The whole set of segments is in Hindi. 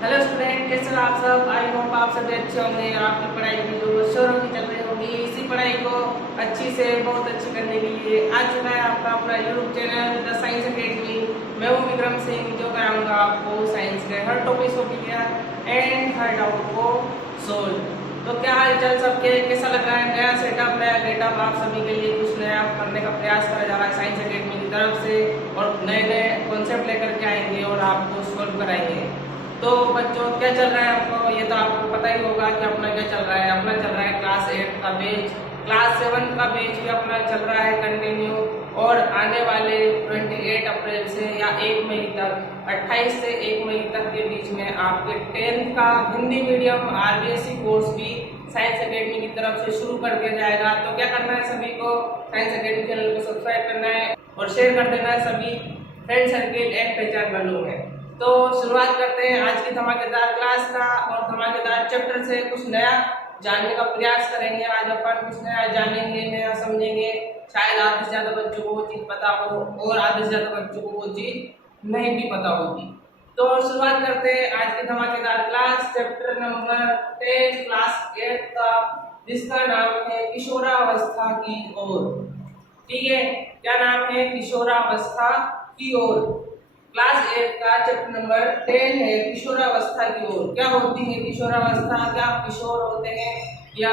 हेलो स्टूडेंट, कैसे हो आप सब। आई होप आप सभी अच्छे होंगे और आपकी पढ़ाई भी जो शोरों की चल रही होगी। इसी पढ़ाई को अच्छी से बहुत अच्छी करने के लिए आज चुना है आपका अपना YouTube channel the science academy. मैं हूँ विक्रम सिंह, जो कराऊंगा आपको साइंस के हर टॉपिक को क्लियर एंड हर डाउट को सोल्व। तो क्या हाल चाल सबके, कैसा लग रहा है नया सेटअप, नया गेटअप आप सभी के लिए कुछ नया करने का प्रयास करा जा रहा है साइंस अकेडमी की तरफ से, और नए नए कॉन्सेप्ट लेकर के आएंगे और आपको सोल्व कराएंगे। तो बच्चों क्या चल रहा है आपको, ये तो आपको पता ही होगा कि अपना क्या चल रहा है। अपना चल रहा है क्लास 8 का बैच, क्लास 7 का बैच भी अपना चल रहा है कंटिन्यू। और आने वाले 28 अप्रैल से या 1 मई तक, 28 से 1 मई तक के बीच में आपके 10th का हिंदी मीडियम आरबीएसई कोर्स भी साइंस अकेडमी की तरफ से शुरू कर दिया जाएगा। तो क्या करना है, सभी को साइंस अकेडमी चैनल को सब्सक्राइब करना है और शेयर कर देना है सभी फ्रेंड सर्किल एंड पहचान वालों में। तो शुरुआत करते हैं आज की धमाकेदार क्लास का, और धमाकेदार चैप्टर से कुछ नया जानने का प्रयास करेंगे। आज अपन कुछ नया जानेंगे, नया समझेंगे। शायद आधे से ज्यादा बच्चों को वो चीज पता हो और आधे से ज्यादा बच्चों को वो चीज नहीं भी पता होगी। तो शुरुआत करते हैं आज की धमाकेदार क्लास, चैप्टर नंबर 10 क्लास 8 का, जिसका नाम है किशोरावस्था की ओर। ठीक है, क्या नाम है? किशोरावस्था की ओर। क्लास 8 का चैप्टर नंबर 10 है किशोरावस्था की ओर। क्या होती है किशोरावस्था? क्या किशोर होते हैं, या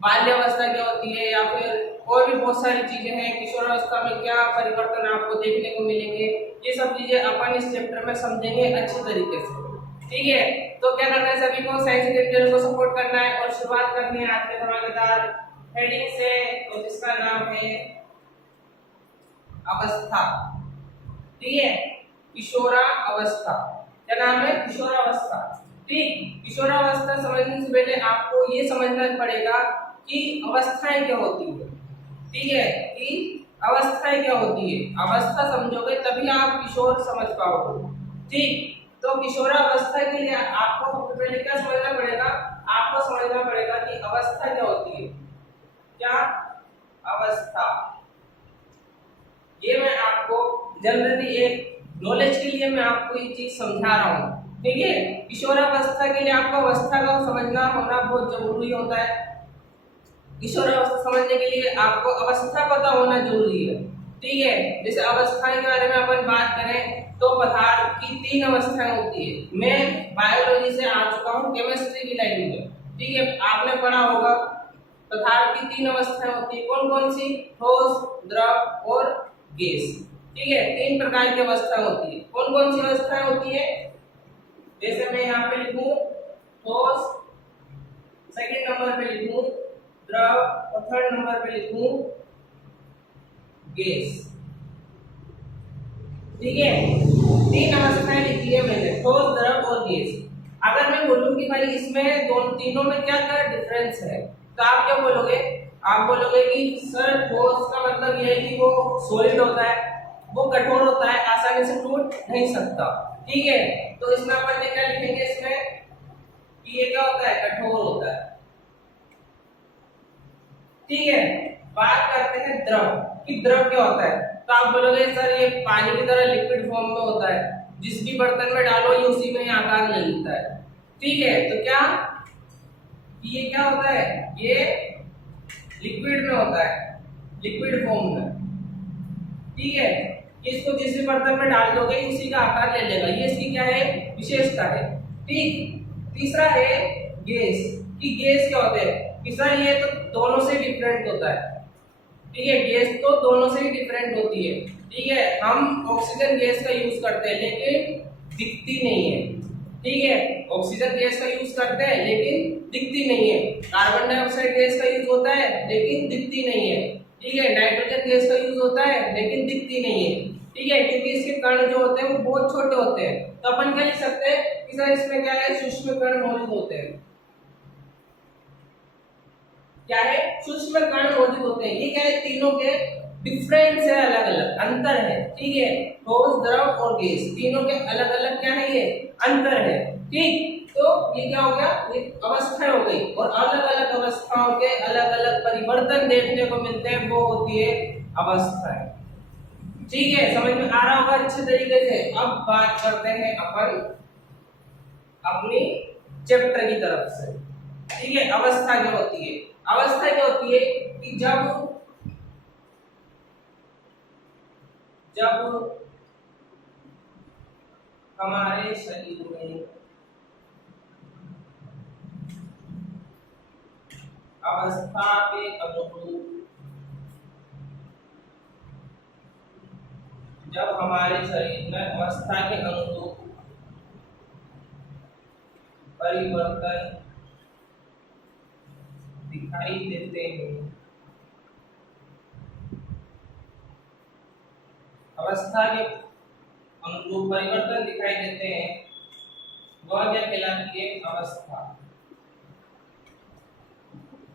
बाल्यावस्था क्या होती है, या फिर और भी बहुत सारी चीजें हैं। किशोरावस्था में क्या परिवर्तन आपको देखने को मिलेंगे, ये सब चीजें अपन इस चैप्टर में समझेंगे अच्छे तरीके से। ठीक है, तो क्या करना है, सभी को साइंस के चैप्टर को सपोर्ट करना है और शुरुआत करनी है आज के धमाकेदार हेडिंग से, तो जिसका नाम है अवस्था। ठीक है, किशोरावस्था। क्या नाम है? किशोरावस्था। ठीक, किशोरावस्था समझने से पहले आपको ये समझना पड़ेगा कि अवस्थाएं क्या होती है। ठीक है, कि अवस्थाएं क्या होती है। अवस्था समझोगे तभी आप किशोर समझ पाओगे। ठीक, तो किशोरावस्था के लिए आपको सबसे पहले क्या समझना पड़ेगा? आपको समझना पड़ेगा कि अवस्था क्या होती है। क्या अवस्था? ये मैं आपको जनरली एक नॉलेज के लिए मैं आपको ये चीज समझा रहा हूँ। ठीक है, किशोरावस्था के लिए आपको अवस्था का समझना होना बहुत जरूरी होता है। किशोरावस्था समझने के लिए आपको अवस्था पता होना जरूरी है। ठीक है, जैसे अवस्थाएं के बारे में अपन बात करें तो पदार्थ की 3 अवस्थाएं होती है। मैं बायोलॉजी से आ चुका हूँ, केमिस्ट्री की लाइन में। ठीक है, आपने पढ़ा होगा पदार्थ की 3 अवस्थाएं होती है। कौन कौन सी? ठोस, द्रव और गैस। ठीक है, 3 प्रकार की अवस्थाएं होती है। कौन कौन सी अवस्थाएं होती है? जैसे मैं यहाँ पे लिखूं ठोस, सेकंड नंबर पे लिखूं द्रव और थर्ड नंबर पे लिखूं गैस। ठीक है, 3 अवस्थाएं लिखी है मैंने, ठोस, द्रव और गैस। अगर मैं बोलूं कि भाई इसमें दोनों तीनों में क्या क्या डिफरेंस है, तो आप क्या बोलोगे? आप बोलोगे कि सर ठोस का मतलब यह है कि वो सॉलिड होता है, वो कठोर होता है, आसानी से टूट नहीं सकता। ठीक है, तो इसमें अपन ने क्या लिखेंगे इसमें कि ये क्या होता है? कठोर होता है। ठीक है, बात करते हैं द्रव कि द्रव क्या होता है। तो आप बोलोगे सर ये पानी की तरह लिक्विड फॉर्म में होता है, जिस भी बर्तन में डालो ये उसी में ही आकार ले लेता है। ठीक है, तो क्या ये क्या होता है? ये लिक्विड में होता है, लिक्विड फॉर्म में। ठीक है, इसको जिस भी बर्तन में डाल दोगे उसी का आकार ले लेगा। ये इसकी क्या है? विशेषता है। ठीक, तीसरा है गैस कि गैस क्या होते हैं। तीसरा ये तो दोनों से डिफरेंट होता है। ठीक है, गैस तो दोनों से ही डिफरेंट होती है। ठीक है, हम ऑक्सीजन गैस का यूज करते हैं लेकिन दिखती नहीं है। ठीक है, ऑक्सीजन गैस का यूज करते हैं लेकिन दिखती नहीं है। कार्बन डाइऑक्साइड गैस का यूज होता है लेकिन दिखती नहीं है। ठीक है, नाइट्रोजन गैस का यूज होता है लेकिन दिखती नहीं है। ठीक है, क्योंकि इसके कण जो होते हैं वो बहुत छोटे होते हैं। तो अपन क्या लिख सकते हैं कि सर इसमें क्या है? सूक्ष्म कण मौजूद होते हैं। क्या है? सूक्ष्म कण मौजूद होते हैं। ये क्या है? तीनों के डिफरेंस है, अलग अलग अंतर है। ठीक है, ठोस, द्रव और गैस तीनों के अलग अलग क्या है? ये अंतर है। ठीक, तो ये क्या हो गया? ये अवस्था हो गई, और अलग अलग अवस्थाओं के अलग अलग परिवर्तन देखने को मिलते हैं, वो होती है अवस्थाएं। ठीक है, समझ में आ रहा होगा अच्छे तरीके से। अब बात करते हैं अपन अपनी चैप्टर की तरफ से। ठीक है, अवस्था क्या होती है? अवस्था क्या होती है कि जब हमारे शरीर में अवस्था के अनुरूप जब हमारे शरीर में अवस्था के अनुरूप परिवर्तन दिखाई देते हैं, अवस्था के अनुरूप परिवर्तन दिखाई देते हैं, वह क्या कहलाती है? अवस्था।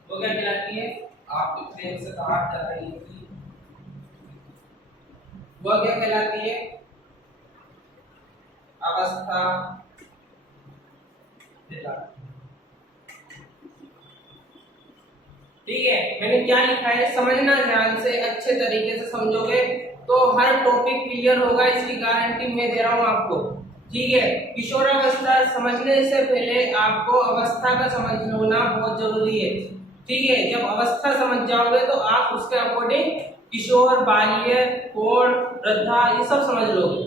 वो क्या कहलाती है? आपकी फ्रेम से बाहर जा रही है, वह क्या कहलाती है? अवस्था कहलाती है। ठीक है, मैंने क्या लिखा है समझना ध्यान से, अच्छे तरीके से समझोगे तो हर टॉपिक क्लियर होगा, इसकी गारंटी मैं दे रहा हूं आपको। ठीक है, किशोरावस्था समझने से पहले आपको अवस्था का समझ होना बहुत जरूरी है। ठीक है, जब अवस्था समझ जाओगे तो आप उसके अकॉर्डिंग किशोर, बाल्य, प्रौढ़, वृद्धा ये सब समझ लोगे।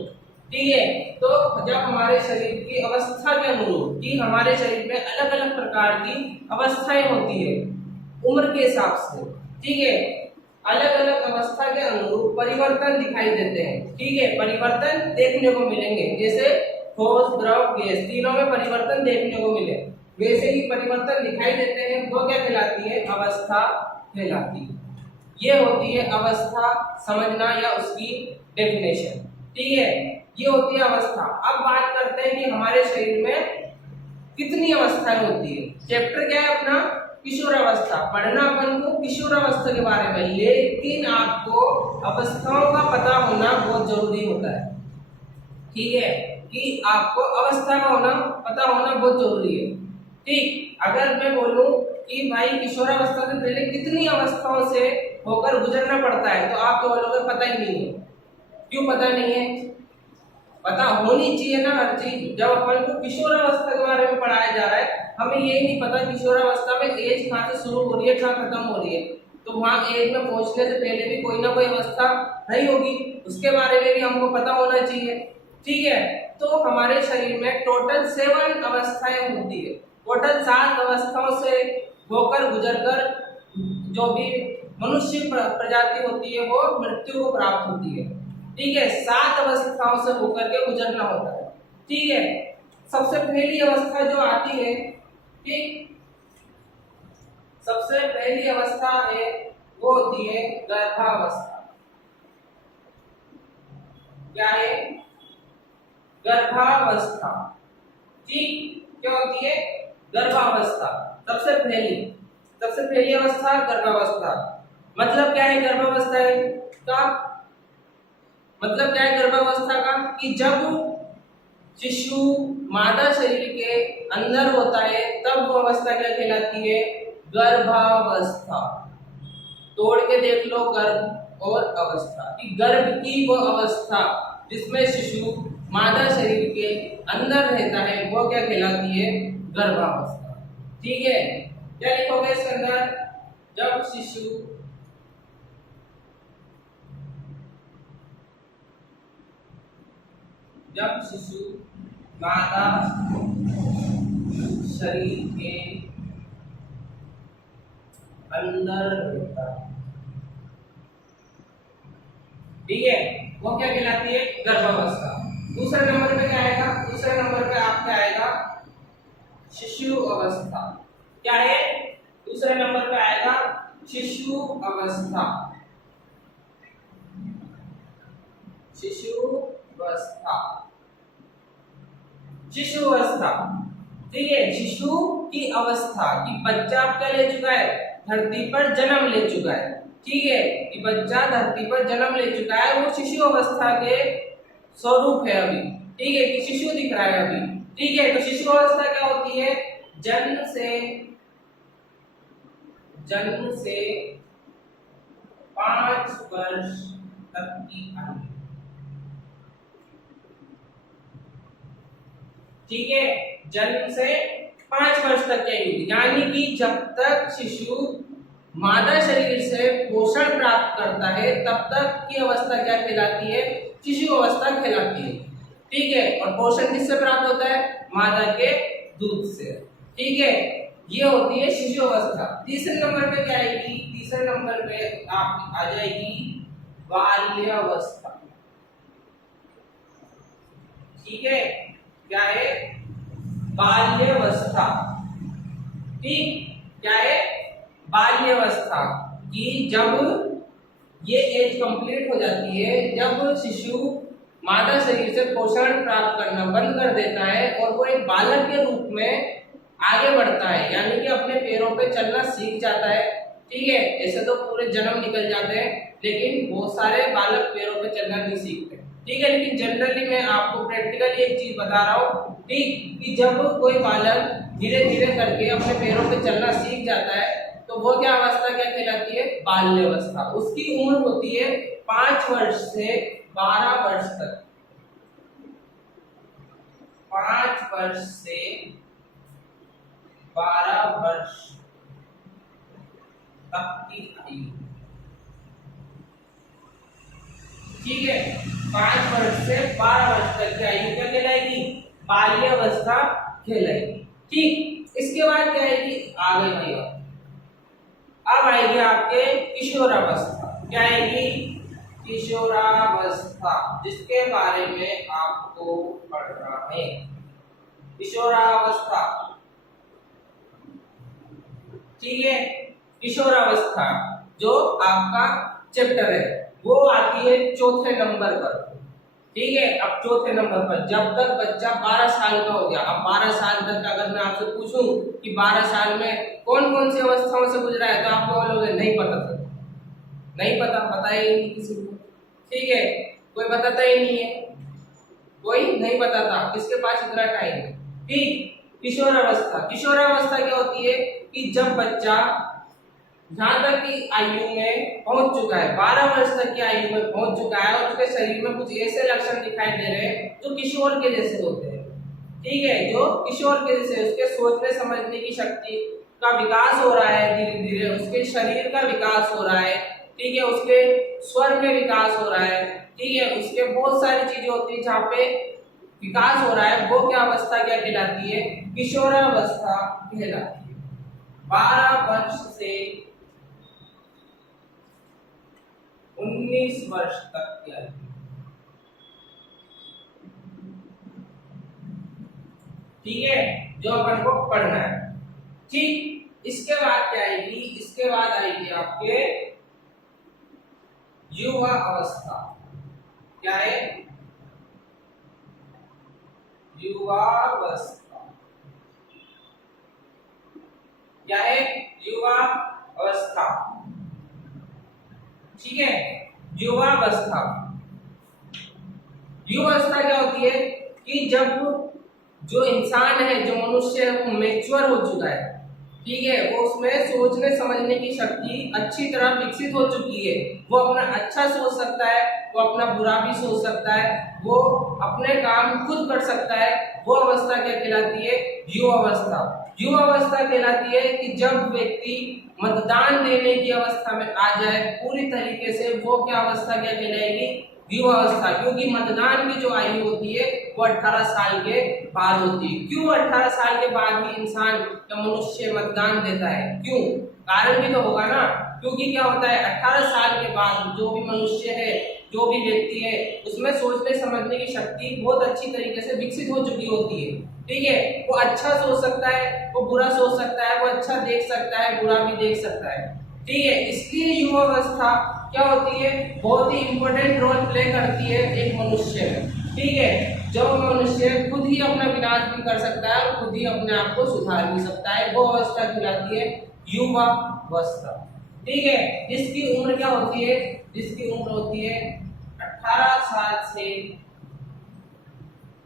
ठीक है, तो जब हमारे शरीर की अवस्था के अनुरूप कि हमारे शरीर में अलग अलग प्रकार की अवस्थाएं होती है उम्र के हिसाब से। ठीक है, अलग अलग अवस्था के अनुरूप परिवर्तन दिखाई देते हैं। ठीक है, परिवर्तन देखने को मिलेंगे, जैसे ठोस, द्रव, गैस तीनों में परिवर्तन देखने को मिले, वैसे ही परिवर्तन दिखाई देते हैं, वो क्या कहलाती है? अवस्था कहलाती है। ये होती है अवस्था समझना या उसकी डेफिनेशन। ठीक है, ये होती है अवस्था। अब बात करते हैं कि हमारे शरीर में कितनी अवस्थाएं होती है। चैप्टर क्या है अपना? किशोरावस्था। पढ़ना अपन को किशोरावस्था के बारे में, लेकिन आपको अवस्थाओं का पता होना बहुत जरूरी होता है। ठीक है, कि आपको अवस्था का होना पता होना बहुत जरूरी है। ठीक, अगर मैं बोलूं कि भाई किशोरावस्था से पहले कितनी अवस्थाओं से होकर गुजरना पड़ता है, तो आप बोलोगे पता ही नहीं है। क्यों पता नहीं है? पता होनी चाहिए ना हर चीज। जब अपन को किशोरावस्था के बारे में पढ़ाया जा रहा है, हमें ये नहीं पता किशोरावस्था में एज कहाँ से शुरू हो रही है, कहाँ खत्म हो रही है, तो वहाँ एज में पहुंचने से पहले भी कोई ना कोई अवस्था रही होगी, उसके बारे में भी हमको पता होना चाहिए। ठीक है, तो हमारे शरीर में टोटल 7 अवस्थाएं होती है। टोटल 7 अवस्थाओं से होकर गुजरकर जो भी मनुष्य प्रजाति होती है वो मृत्यु को प्राप्त होती है। ठीक है, 7 अवस्थाओं से होकर के गुजरना होता है। ठीक है, सबसे पहली अवस्था जो आती है, ठीक, सबसे पहली अवस्था है वो होती है गर्भावस्था। क्या है? गर्भावस्था। ठीक, क्या होती है? गर्भावस्था। सबसे पहली अवस्था गर्भावस्था। मतलब क्या है गर्भावस्था का? मतलब क्या है गर्भावस्था का? कि जब शिशु मादा शरीर के अंदर होता है तब वो अवस्था क्या कहलाती है? गर्भावस्था। तोड़ के देख लो गर्भ और अवस्था, कि गर्भ की वो अवस्था जिसमें शिशु मादा शरीर के अंदर रहता है वो क्या कहलाती है? गर्भावस्था। ठीक है, क्या लिखोगे इसके अंदर? जब शिशु मादा शरीर के अंदर रहता है, ठीक है, वो क्या कहलाती है? गर्भावस्था। दूसरे नंबर पे क्या आएगा? दूसरे नंबर पे आपका आएगा शिशु अवस्था। क्या है? दूसरे नंबर पे आएगा शिशु अवस्था। शिशु अवस्था, शिशु अवस्था। ठीक है, शिशु की अवस्था कि बच्चा आपका ले चुका है, धरती पर जन्म ले चुका है। ठीक है, कि बच्चा धरती पर जन्म ले चुका है, वो शिशु अवस्था के स्वरूप है अभी। ठीक है, कि शिशु दिख रहा है अभी। ठीक है, तो शिशु अवस्था क्या होती है? जन्म से 5 वर्ष तक की आयु। ठीक है, जन्म से 5 वर्ष तक की आयु, यानी कि जब तक शिशु मादा शरीर से पोषण प्राप्त करता है तब तक की अवस्था क्या कहलाती है? शिशु अवस्था कहलाती है। ठीक है, और पोषण किससे प्राप्त होता है? मादा के दूध से। ठीक है, ये होती है शिशु अवस्था। तीसरे नंबर पे क्या आएगी? तीसरे नंबर पे आप आ जाएगी बाल्यावस्था। ठीक है, क्या है? बाल्यावस्था। ठीक, क्या है? बाल्यावस्था कि जब ये एज कंप्लीट हो जाती है, जब शिशु मादा शरीर से पोषण प्राप्त करना बंद कर देता है और वो एक बालक के रूप में आगे बढ़ता है, यानी कि अपने पैरों पे चलना सीख जाता है। ठीक है, ऐसे तो पूरे जन्म निकल जाते हैं, लेकिन बहुत सारे बालक पैरों पे चलना नहीं सीखते। ठीक है, लेकिन जनरली मैं आपको प्रैक्टिकली एक चीज बता रहा हूँ, ठीक, कि जब कोई बालक धीरे धीरे करके अपने पैरों पे चलना सीख जाता है तो वो क्या अवस्था क्या कहलाती है? बाल्यावस्था। उसकी उम्र होती है 5 वर्ष से 12 वर्ष तक। 5 वर्ष से 12 वर्ष तक की आयु। ठीक है, 5 वर्ष से 12 वर्ष तक की आयु क्या कहलाएगी? बाल्यावस्था कहलाएगी। ठीक, इसके बाद क्या आएगी? आगे आएगा, अब आएगी आपके किशोरावस्था। क्या आएगी? किशोरावस्था, जिसके बारे में आपको पढ़ना है। किशोरावस्था, ठीक है, किशोरावस्था जो आपका चैप्टर है वो आती है चौथे नंबर पर। ठीक है, अब चौथे नंबर पर जब तक बच्चा 12 साल का हो गया। अब 12 साल तक अगर मैं आपसे पूछूं कि 12 साल में कौन कौन सी अवस्थाओं से गुजरा है, तो आप बोलोगे नहीं पता था, नहीं पता, बताया ही नहीं किसी को। ठीक है, कोई बताता ही नहीं है, कोई नहीं बताता, किसके पास इतना टाइम है। ठीक, किशोरावस्था, किशोरावस्था क्या होती है कि जब बच्चा जहां तक की आयु में पहुंच चुका है, 12 वर्ष तक की आयु में पहुंच चुका है और उसके शरीर में कुछ ऐसे लक्षण दिखाई दे रहे हैं जो किशोर के जैसे होते हैं। ठीक है, जो किशोर के जैसे, उसके सोचने समझने की शक्ति का विकास हो रहा है धीरे धीरे, उसके शरीर का विकास हो रहा है। ठीक है, उसके स्वर में विकास हो रहा है। ठीक है, उसके बहुत सारी चीजें होती है जहाँ पे विकास हो रहा है, वो क्या अवस्था क्या कहलाती है? किशोरावस्था कहलाती है। 12 वर्ष से 19 वर्ष तक की आयु। ठीक है, जो अपन को पढ़ना है। ठीक, इसके बाद क्या आएगी? इसके बाद आएगी आपके युवा अवस्था। क्या है? युवावस्था। क्या है? युवा अवस्था। ठीक है, युवावस्था, युवावस्था क्या होती है कि जब जो इंसान है, जो मनुष्य है, वो मैच्योर हो चुका है। ठीक है, वो उसमें सोचने समझने की शक्ति अच्छी तरह विकसित हो चुकी है। वो अपना अच्छा सोच सकता है, वो अपना बुरा भी सोच सकता है, वो अपने काम खुद कर सकता है। वो अवस्था क्या कहलाती है? युवावस्था। युवावस्था कहलाती है कि जब व्यक्ति मतदान देने की अवस्था में आ जाए पूरी तरीके से, वो क्या अवस्था क्या कहलाएगी? युवावस्था। क्योंकि मतदान की जो आयु होती है वो 18 साल के बाद होती है। क्यों 18 साल के बाद ही इंसान या मनुष्य मतदान देता है? क्यों? कारण भी तो होगा ना। क्योंकि क्या होता है, 18 साल के बाद जो भी मनुष्य है, जो भी व्यक्ति है, उसमें सोचने समझने की शक्ति बहुत अच्छी तरीके से विकसित हो चुकी होती है। ठीक है, वो अच्छा सोच सकता है, वो बुरा सोच सकता है, वो अच्छा देख सकता है, बुरा भी देख सकता है। ठीक है, इसलिए युवावस्था क्या होती है? बहुत ही इंपॉर्टेंट रोल प्ले करती है एक मनुष्य में। ठीक है, जो मनुष्य खुद ही अपना विनाश भी कर सकता है और खुद ही अपने आप को सुधार भी सकता है, वो अवस्था कहलाती है युवावस्था। ठीक है, जिसकी उम्र क्या होती है? जिसकी उम्र होती है 18 साल से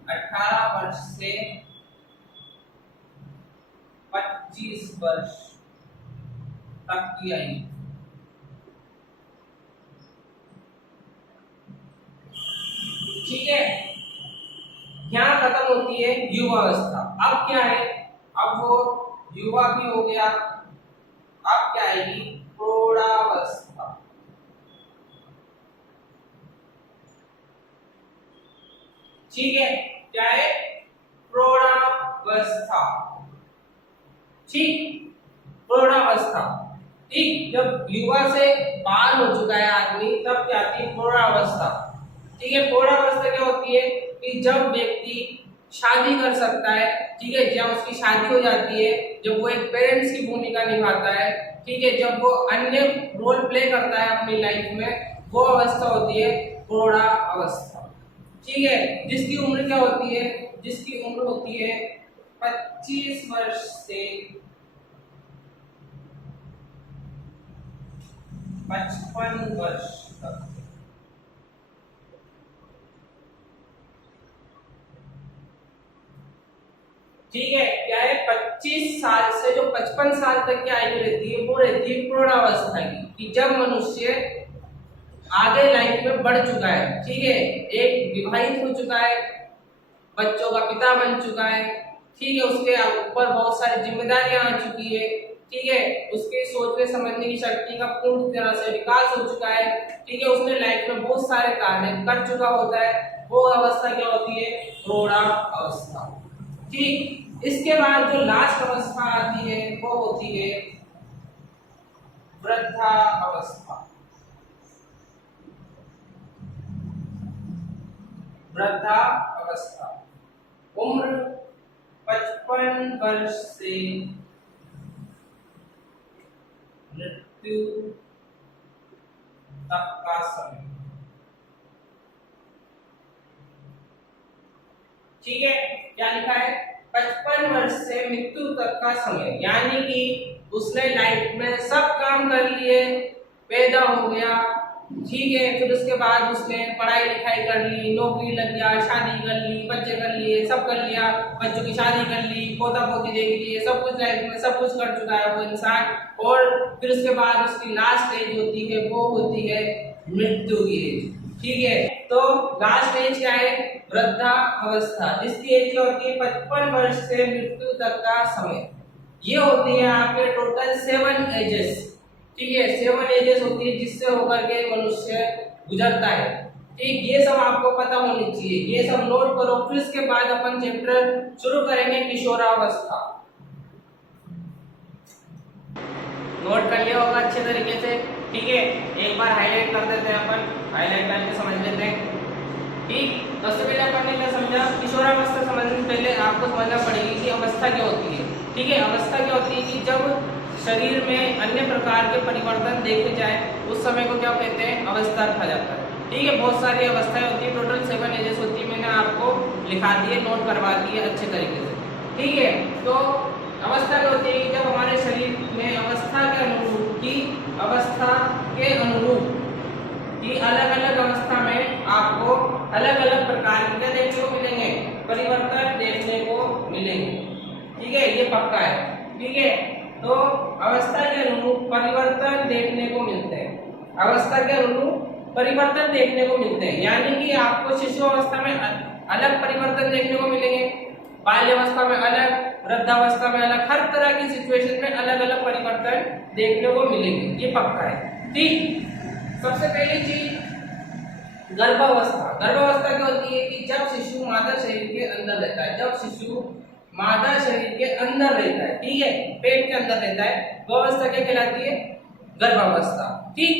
18 वर्ष से 25 वर्ष तक की आयु। ठीक है, यहाँ खत्म हो होती है युवावस्था। अब क्या है, अब वो युवा भी हो गया, अब क्या आएगी प्रौढ़ावस्था। ठीक है, क्या है प्रौढ़ावस्था। ठीक, प्रौढ़ावस्था। ठीक, जब युवा से पार हो चुका है आदमी तब क्या आती है प्रौढ़ावस्था। ठीक है, प्रौढ़ावस्था क्या होती है कि जब व्यक्ति शादी कर सकता है, ठीक है, जब उसकी शादी हो जाती है, जब वो एक पेरेंट्स की भूमिका निभाता है, ठीक है, जब वो अन्य रोल प्ले करता है अपनी लाइफ में, वो अवस्था होती है प्रौढ़ावस्था। ठीक है, जिसकी उम्र क्या होती है, जिसकी उम्र होती है 25 वर्ष से 55 वर्ष तक। ठीक है, क्या है 25 साल से जो 55 साल तक की आयु रहती है वो रहती है प्रौढ़ावस्था की, कि जब मनुष्य आगे लाइफ में बढ़ चुका है, ठीक है, एक विवाहित हो चुका है, बच्चों का पिता बन चुका है, ठीक है, उसके ऊपर बहुत सारी जिम्मेदारियां आ चुकी है, ठीक है, उसके सोचने समझने की शक्ति का पूर्ण तरह से विकास हो चुका है, ठीक है, उसने लाइफ में बहुत सारे कार्य कर चुका होता है, वो अवस्था क्या होती है प्रौढ़ावस्था। ठीक, इसके बाद जो लास्ट अवस्था आती है वो होती है वृद्धावस्था। वृद्धावस्था, उम्र 55 वर्ष से मृत्यु तक का समय। ठीक है, क्या लिखा है 55 वर्ष से मृत्यु तक का समय, यानी कि उसने लाइफ में सब काम कर लिए, पैदा हो गया, ठीक है, फिर उसके बाद उसने पढ़ाई लिखाई कर ली, नौकरी लग गया, शादी कर ली, बच्चे कर लिए, सब कर लिया, बच्चों की शादी कर ली, पोता पोती देख लिए, सब कुछ लाइफ में सब कुछ कर चुका है वो इंसान, और फिर उसके बाद उसकी लास्ट एज होती है वो होती है मृत्यु की एज। ठीक है, तो लास्ट एज क्या है वृद्धावस्था, जिसकी एज क्या होती है 55 वर्ष से मृत्यु तक का समय। ये होती है आपके टोटल 7 एजेस। ठीक है, 7 एजेस होती है जिससे होकर के मनुष्य गुजरता है। ठीक, ये सब आपको पता होनी चाहिए, ये सब नोट करो। फिर इसके बाद अपन चैप्टर शुरू करेंगे किशोरावस्था। नोट कर लिया होगा अच्छे तरीके से। ठीक है, एक बार हाईलाइट कर देते हैं, अपन हाईलाइट करके समझ लेते हैं। ठीक, सबसे पहले अपन ने क्या समझा, किशोरावस्था समझने से पहले आपको समझना पड़ेगी कि अवस्था क्या होती है। ठीक है, अवस्था क्या होती है कि जब शरीर में अन्य प्रकार के परिवर्तन देखे जाए उस समय को क्या कहते हैं अवस्था कहा जाता है। ठीक है, बहुत सारी अवस्थाएं होती है, टोटल 7 एजेस होती है, मैंने आपको लिखा दिए, नोट करवा दिए अच्छे तरीके से। ठीक है, तो अवस्था क्या होती है कि जब हमारे शरीर में अवस्था के अनुरूप की अलग अलग अवस्था में आपको अलग अलग प्रकार के क्या देखने को मिलेंगे, परिवर्तन देखने को मिलेंगे। ठीक है, ये पक्का है। ठीक है, तो अवस्था के अनुरूप परिवर्तन देखने को मिलते हैं, अवस्था के अनुरूप परिवर्तन देखने को मिलते हैं, यानी कि आपको शिशु अवस्था में अलग परिवर्तन देखने को मिलेंगे, बाल्यावस्था में अलग, वृद्धावस्था में अलग, हर तरह की सिचुएशन में अलग अलग परिवर्तन देखने को मिलेंगे, ये पक्का है। ठीक, सबसे पहली चीज गर्भावस्था। गर्भावस्था क्या होती है कि जब शिशु मादा शरीर के अंदर रहता है, जब शिशु मादा शरीर के अंदर रहता है, ठीक है, पेट के अंदर रहता है, वो अवस्था क्या कहलाती है गर्भावस्था। ठीक,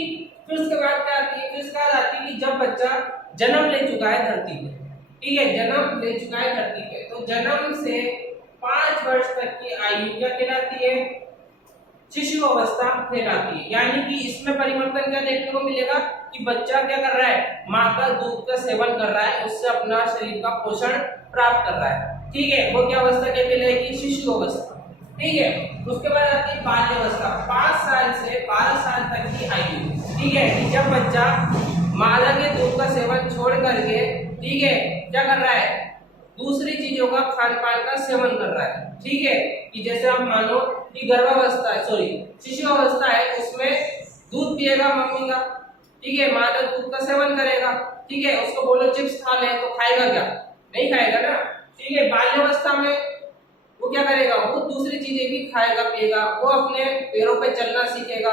फिर उसके बाद क्या आती है, फिर उसके बाद आती है कि जब बच्चा जन्म ले चुका है धरती पे, ठीक है, जन्म ले चुका है धरती पे, तो जन्म से 5 वर्ष तक की आयु क्या कहलाती है शिशु अवस्था कहलाती है। यानी कि इसमें परिवर्तन क्या देखने को मिलेगा कि बच्चा क्या कर रहा है, माँ का दूध का सेवन कर रहा है, उससे अपना शरीर का पोषण प्राप्त कर रहा है। ठीक है, वो क्या अवस्था क्या कहलाएगी शिशु अवस्था। ठीक है, उसके बाद आती है बाल्यावस्था, 5 साल से 12 साल तक की आयु। ठीक है, जब बच्चा मादा के दूध का सेवन छोड़ करके, ठीक है, क्या कर रहा है दूसरी चीजों का खान पान का सेवन कर रहा है। ठीक है, कि जैसे आप मानो कि गर्भावस्था है, सॉरी शिशु अवस्था है, उसमें दूध पिएगा मम्मी का, ठीक है, मादा दूध का सेवन करेगा। ठीक है, उसको बोलो चिप्स खा ले तो खाएगा क्या, नहीं खाएगा ना, ठीक है। बाल्यावस्था में वो क्या करेगा, वो दूसरी चीजें भी खाएगा पिएगा, वो अपने पैरों पे चलना सीखेगा,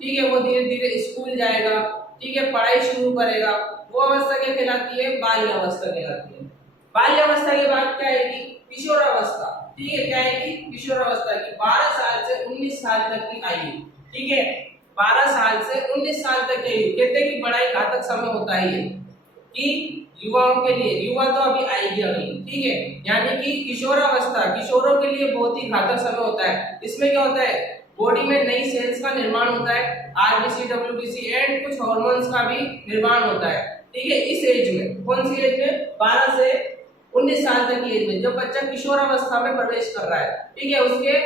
ठीक है। वो धीरे धीरे स्कूल जाएगा, ठीक है, पढ़ाई शुरू करेगा। वो अवस्था क्या कहलाती है, बाल्यावस्था कहलाती है। बाल्यावस्था के बाद क्या आएगी, किशोरावस्था, ठीक है। क्या आएगी, किशोरावस्था की 12 साल से 19 साल तक की आयु, ठीक है। 12 साल से 19 साल तक की आयु, कहते हैं कि बड़ा ही घातक समय होता है ये, कि युवाओं के लिए, युवा तो अभी आएगी अभी, ठीक है। यानी कि किशोरावस्था किशोरों के लिए बहुत ही घातक समय होता है। इसमें क्या होता है, बॉडी में नई सेल्स का निर्माण होता है, आरबीसी, डब्ल्यूबीसी एंड कुछ हार्मोन्स का भी निर्माण होता है, ठीक है। इस एज में, कौन सी एज में, 12 से 19 साल तक की एज में जब बच्चा किशोरावस्था में प्रवेश कर रहा है, ठीक है, उसके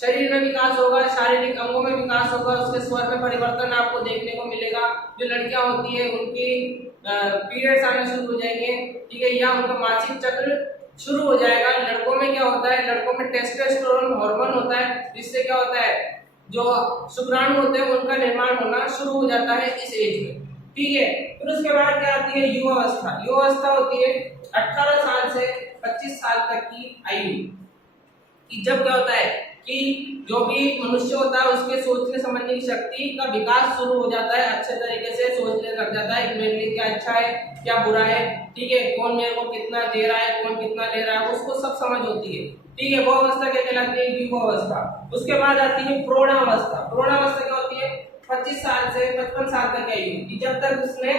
शरीर में विकास होगा, शारीरिक अंगों में विकास होगा, उसके स्वर में परिवर्तन आपको देखने को मिलेगा। जो लड़कियां होती है उनकी पीरियड्स आना शुरू हो जाएंगे, ठीक है, या उनका मासिक चक्र शुरू हो जाएगा। लड़कों में क्या होता है, लड़कों में टेस्टोस्टेरोन हार्मोन होता है, जिससे क्या होता है, जो शुक्राणु होते हैं उनका निर्माण होना शुरू हो जाता है इस एज में, ठीक है। फिर उसके बाद क्या आती है, युवावस्था। युवावस्था होती है 18 साल से 25 साल तक की आयु, कि जब क्या होता है कि जो भी मनुष्य होता है उसके सोचने समझने की शक्ति का विकास शुरू हो जाता है, अच्छे तरीके से सोचने लग जाता है कि मेरे लिए क्या अच्छा है क्या बुरा है, ठीक है, कौन मेरे को कितना दे रहा है कौन कितना ले रहा है, उसको सब समझ होती है, ठीक है। वो अवस्था क्या कहलाती है, युवावस्था। उसके बाद आती है प्रौढ़ावस्था। प्रौढ़ावस्था क्या होती है, 25 साल से 55 साल तक की आयु, जब तक उसने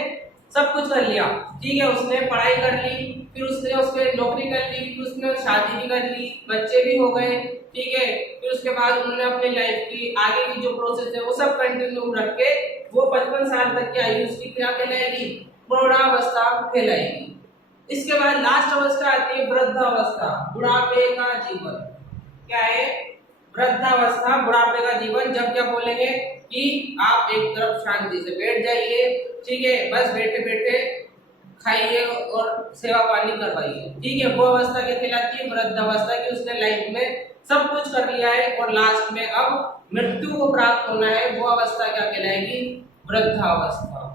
सब कुछ कर लिया, ठीक है, उसने पढ़ाई कर ली, फिर उसने नौकरी कर ली, फिर उसने शादी भी कर ली, बच्चे भी हो गए, ठीक है। फिर उसके बाद उन्होंने अपनी लाइफ की आगे की जो प्रोसेस है वो सब कंटिन्यू रख के वो 55 साल तक की आयु उसकी क्या कहलाएगी, प्रौढ़ावस्था कहलाएगी। इसके बाद लास्ट अवस्था आती है वृद्धावस्था, बुढ़ापे का जीवन। क्या है, वृद्धावस्था, बुढ़ापे का जीवन। जब क्या बोलेंगे कि आप एक तरफ शांति से बैठ जाइए, ठीक है, बस बैठे बैठे खाइए और सेवा पानी करवाइए, ठीक है। वो अवस्था क्या कहलाती है, वृद्धावस्था, की उसने लाइफ में सब कुछ कर लिया है और लास्ट में अब मृत्यु को प्राप्त होना है, वो अवस्था क्या कहलाएगी, वृद्धावस्था,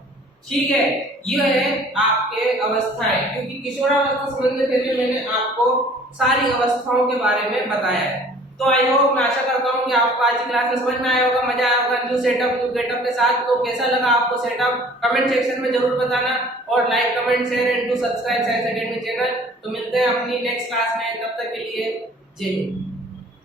ठीक है। ये है आपके अवस्थाएं, क्योंकि किशोरावस्था समझने के लिए मैंने आपको सारी अवस्थाओं के बारे में बताया है। तो आई होप, मैं आशा करता हूँ कि आपको आज की क्लास में समझ में आया होगा, मजा आया होगा न्यू सेटअप न्यू गेटअप के साथ। तो कैसा लगा आपको सेटअप, कमेंट सेक्शन में जरूर बताना, और like comment share and to subscribe science academy channel. तो मिलते हैं अपनी नेक्स्ट क्लास में, तब तक के लिए जय हिंद।